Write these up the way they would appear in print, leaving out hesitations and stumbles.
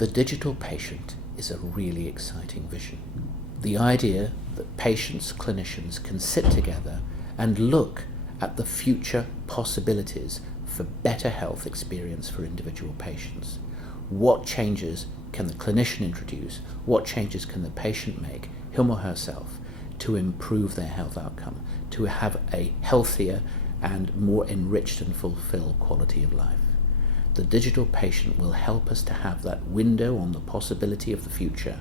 The digital patient is a really exciting vision. The idea that patients, clinicians can sit together and look at the future possibilities for better health experience for individual patients. What changes can the clinician introduce? What changes can the patient make, him or herself, to improve their health outcome, to have a healthier and more enriched and fulfilled quality of life? The digital patient will help us to have that window on the possibility of the future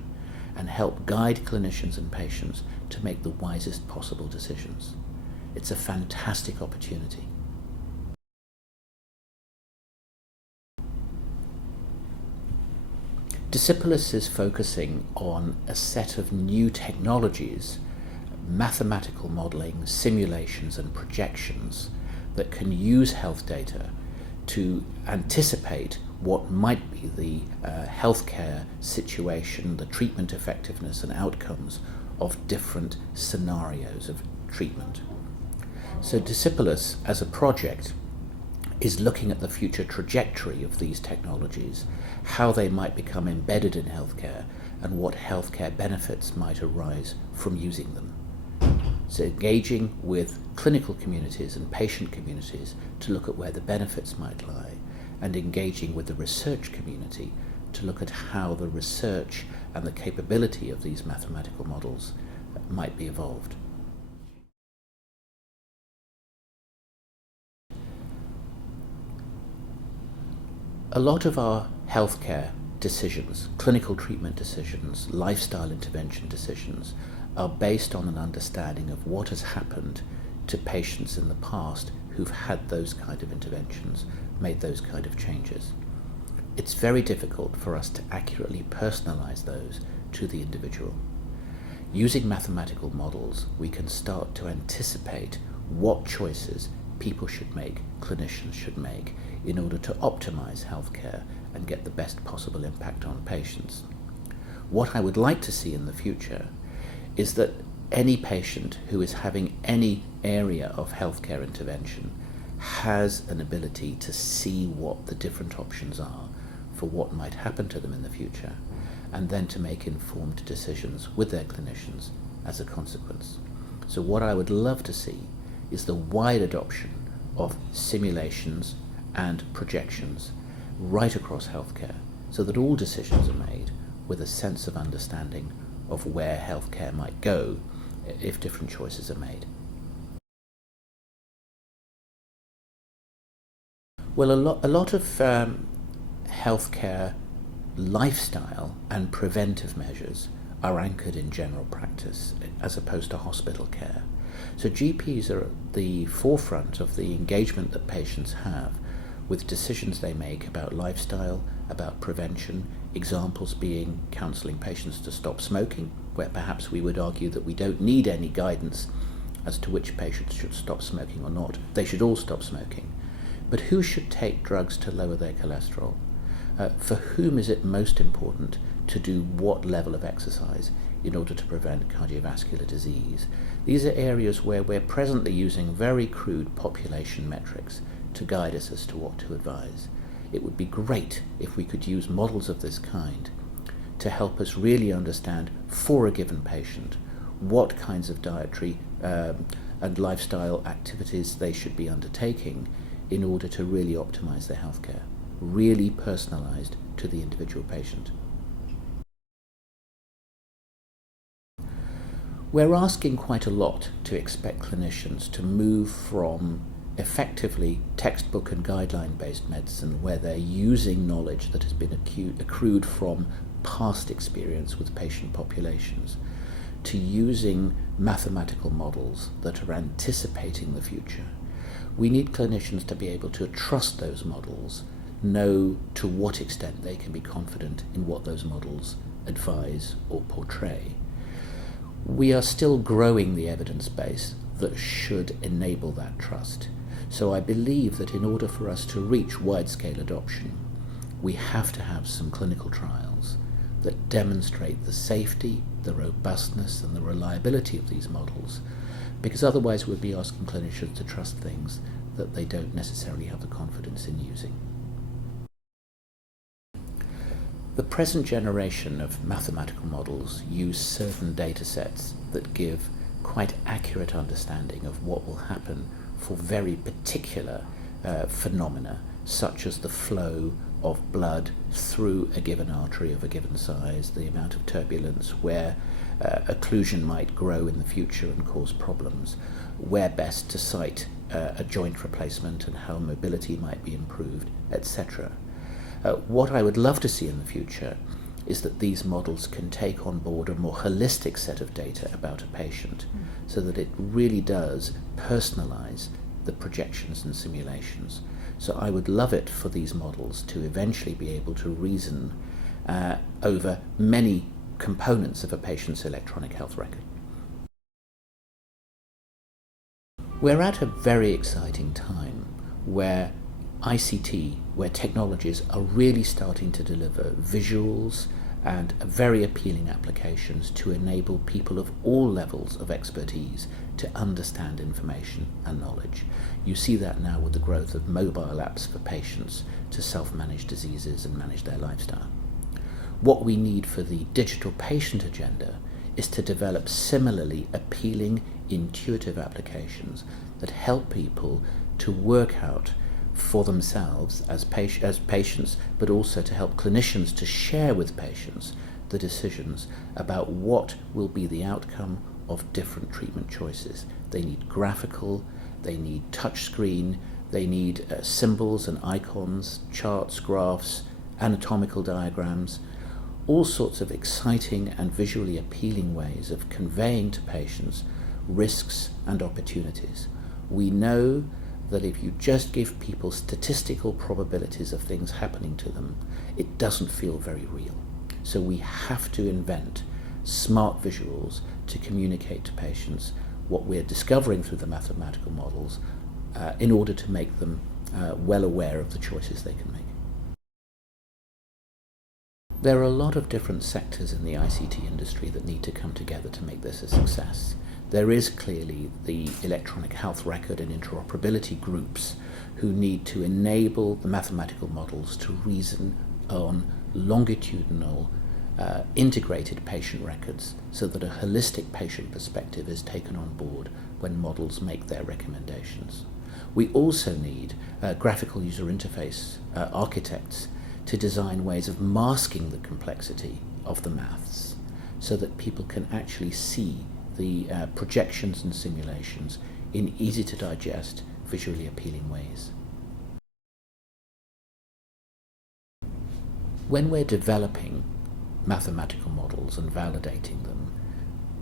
and help guide clinicians and patients to make the wisest possible decisions. It's a fantastic opportunity. DISCIPULUS is focusing on a set of new technologies, mathematical modelling, simulations and projections that can use health data to anticipate what might be the healthcare situation, the treatment effectiveness and outcomes of different scenarios of treatment. So DISCIPULUS as a project is looking at the future trajectory of these technologies, how they might become embedded in healthcare and what healthcare benefits might arise from using them. So engaging with clinical communities and patient communities to look at where the benefits might lie, and engaging with the research community to look at how the research and the capability of these mathematical models might be evolved. A lot of our healthcare decisions, clinical treatment decisions, lifestyle intervention decisions, are based on an understanding of what has happened to patients in the past who've had those kind of interventions, made those kind of changes. It's very difficult for us to accurately personalize those to the individual. Using mathematical models, we can start to anticipate what choices people should make, clinicians should make, in order to optimize healthcare and get the best possible impact on patients. What I would like to see in the future is that any patient who is having any area of healthcare intervention has an ability to see what the different options are for what might happen to them in the future, and then to make informed decisions with their clinicians as a consequence. So what I would love to see is the wide adoption of simulations and projections right across healthcare, so that all decisions are made with a sense of understanding of where healthcare might go if different choices are made. Well, a lot of healthcare lifestyle and preventive measures are anchored in general practice as opposed to hospital care. So GPs are at the forefront of the engagement that patients have with decisions they make about lifestyle, about prevention, examples being counselling patients to stop smoking, where perhaps we would argue that we don't need any guidance as to which patients should stop smoking or not. They should all stop smoking. But who should take drugs to lower their cholesterol? For whom is it most important to do what level of exercise in order to prevent cardiovascular disease? These are areas where we're presently using very crude population metrics to guide us as to what to advise. It would be great if we could use models of this kind to help us really understand for a given patient what kinds of dietary and lifestyle activities they should be undertaking in order to really optimize their healthcare, really personalized to the individual patient. We're asking quite a lot to expect clinicians to move from effectively textbook and guideline-based medicine, where they're using knowledge that has been accrued from past experience with patient populations, to using mathematical models that are anticipating the future. We need clinicians to be able to trust those models, know to what extent they can be confident in what those models advise or portray. We are still growing the evidence base that should enable that trust. So I believe that in order for us to reach wide-scale adoption, we have to have some clinical trials that demonstrate the safety, the robustness and the reliability of these models, because otherwise we'll be asking clinicians to trust things that they don't necessarily have the confidence in using. The present generation of mathematical models use certain data sets that give quite accurate understanding of what will happen for very particular phenomena, such as the flow of blood through a given artery of a given size, the amount of turbulence, where occlusion might grow in the future and cause problems, where best to site a joint replacement and how mobility might be improved, etc. What I would love to see in the future is that these models can take on board a more holistic set of data about a patient, so that it really does personalize the projections and simulations. So I would love it for these models to eventually be able to reason over many components of a patient's electronic health record. We're at a very exciting time where ICT, where technologies are really starting to deliver visuals and very appealing applications to enable people of all levels of expertise to understand information and knowledge. You see that now with the growth of mobile apps for patients to self-manage diseases and manage their lifestyle. What we need for the digital patient agenda is to develop similarly appealing, intuitive applications that help people to work out for themselves as patients, but also to help clinicians to share with patients the decisions about what will be the outcome of different treatment choices. They need graphical, they need touchscreen, they need symbols and icons, charts, graphs, anatomical diagrams, all sorts of exciting and visually appealing ways of conveying to patients risks and opportunities. We know that if you just give people statistical probabilities of things happening to them, it doesn't feel very real. So we have to invent smart visuals to communicate to patients what we're discovering through the mathematical models in order to make them well aware of the choices they can make. There are a lot of different sectors in the ICT industry that need to come together to make this a success. There is clearly the electronic health record and interoperability groups who need to enable the mathematical models to reason on longitudinal, integrated patient records so that a holistic patient perspective is taken on board when models make their recommendations. We also need graphical user interface architects to design ways of masking the complexity of the maths so that people can actually see the projections and simulations in easy to digest, visually appealing ways. When we're developing mathematical models and validating them,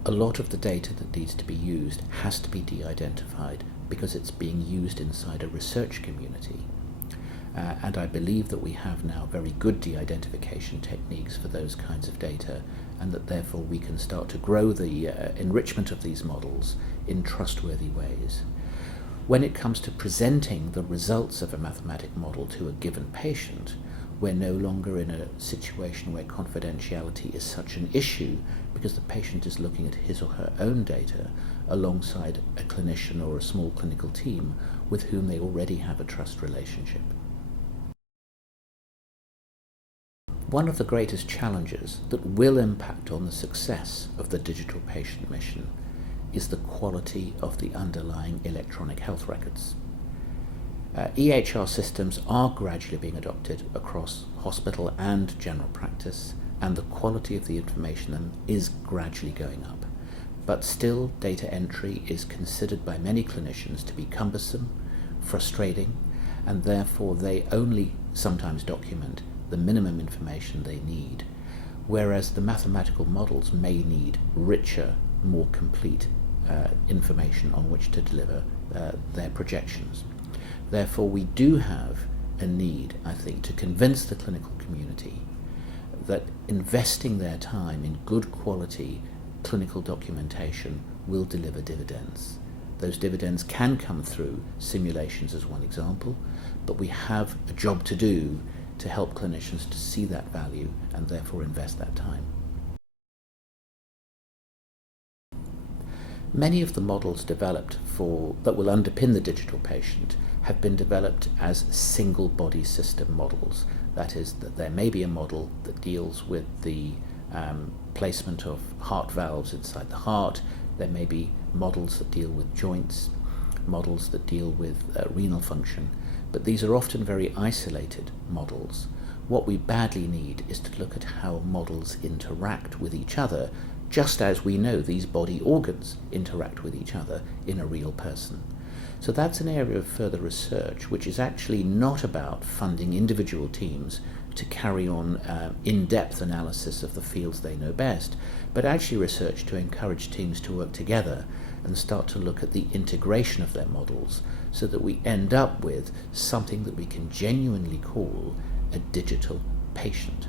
a lot of the data that needs to be used has to be de-identified because it's being used inside a research community. And I believe that we have now very good de-identification techniques for those kinds of data, and that therefore we can start to grow the enrichment of these models in trustworthy ways. When it comes to presenting the results of a mathematical model to a given patient, we're no longer in a situation where confidentiality is such an issue because the patient is looking at his or her own data alongside a clinician or a small clinical team with whom they already have a trust relationship. One of the greatest challenges that will impact on the success of the digital patient mission is the quality of the underlying electronic health records. EHR systems are gradually being adopted across hospital and general practice, and the quality of the information in them is gradually going up. But still, data entry is considered by many clinicians to be cumbersome, frustrating, and therefore they only sometimes document the minimum information they need, whereas the mathematical models may need richer, more complete information on which to deliver their projections. Therefore, we do have a need, I think, to convince the clinical community that investing their time in good quality clinical documentation will deliver dividends. Those dividends can come through simulations as one example, but we have a job to do to help clinicians to see that value and therefore invest that time. Many of the models developed that will underpin the digital patient have been developed as single body system models. That is, that there may be a model that deals with the placement of heart valves inside the heart. There may be models that deal with joints, models that deal with renal function, but these are often very isolated models. What we badly need is to look at how models interact with each other, just as we know these body organs interact with each other in a real person. So that's an area of further research which is actually not about funding individual teams to carry on in-depth analysis of the fields they know best, but actually research to encourage teams to work together and start to look at the integration of their models so that we end up with something that we can genuinely call a digital patient.